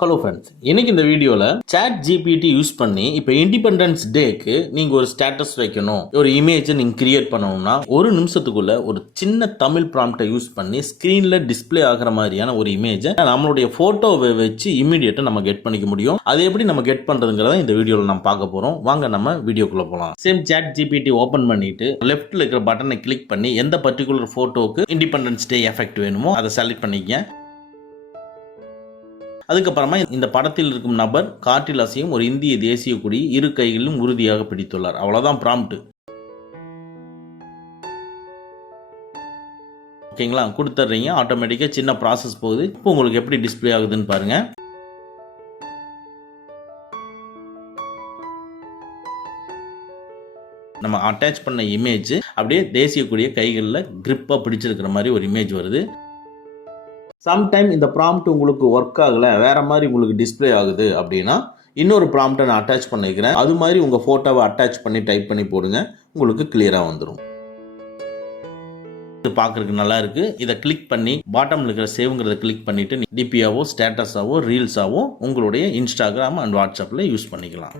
Hello friends, இன்னைக்கு இந்த வீடியோல சாட் ஜிபிடி யூஸ் பண்ணி இப்போ இண்டிபெண்டன்ஸ் டேக்கு நீங்க ஒரு ஸ்டேட்டஸ் வைக்கணும், ஒரு இமேஜை நீங்க கிரியேட் பண்ணணும்னா ஒரு நிமிஷத்துக்குள்ள ஒரு சின்ன தமிழ் ப்ராம்ப்டை யூஸ் பண்ணி ஸ்கிரீன்ல டிஸ்பிளே ஆகிற மாதிரியான ஒரு இமேஜை நம்மளுடைய போட்டோவை வச்சு இமீடியட்டா நம்ம கெட் பண்ணிக்க முடியும். அதை எப்படி நம்ம கெட் பண்றதுங்கிறத இந்த வீடியோல நம்ம பார்க்க போறோம். வாங்க நம்ம வீடியோக்குள்ள போகலாம். சேம் சாட் ஜிபிடி ஓபன் பண்ணிட்டு லெஃப்ட்ல இருக்கிற பட்டனை கிளிக் பண்ணி எந்த பர்டிகுலர் போட்டோக்கு இண்டிபெண்டன்ஸ் டே எஃபெக்ட் வேணுமோ அதை செலக்ட் பண்ணிக்க. அதுக்கப்புறமா இந்த படத்தில் இருக்கும் நபர் காற்றில் அசையும் ஒரு இந்திய தேசிய கொடி இரு கைகளிலும் உறுதியாக பிடித்துள்ளார். அவ்வளவுதான் ப்ராம்ப்ட். ஓகேங்களா, கொடுத்துட்றீங்க. ஆட்டோமேட்டிக்காக சின்ன ப்ராசஸ் போகுது. இப்போ உங்களுக்கு எப்படி டிஸ்பிளே ஆகுதுன்னு பாருங்க. நம்ம அட்டாச் பண்ண இமேஜ் அப்படியே தேசிய கொடிய கைகளில் கிரிப்பா பிடிச்சிருக்கிற மாதிரி ஒரு இமேஜ் வருது. சம்டைம் இந்த ப்ராம்ப்ட் உங்களுக்கு ஒர்க் ஆகலை, வேற மாதிரி உங்களுக்கு டிஸ்பிளே ஆகுது அப்படின்னா இன்னொரு ப்ராம்ப்டை நான் அட்டாச் பண்ணிக்கிறேன். அது மாதிரி உங்கள் ஃபோட்டோவை அட்டாச் பண்ணி டைப் பண்ணி போடுங்க, உங்களுக்கு கிளியராக வந்துடும். இது பார்க்குறதுக்கு நல்லா இருக்கு. இதை கிளிக் பண்ணி பாட்டமில் இருக்கிற சேவ்ங்கிறத கிளிக் பண்ணிட்டு டிபியாவோ ஸ்டேட்டஸாவோ ரீல்ஸாவோ உங்களுடைய இன்ஸ்டாகிராம் அண்ட் வாட்ஸ்அப்பில் யூஸ் பண்ணிக்கலாம்.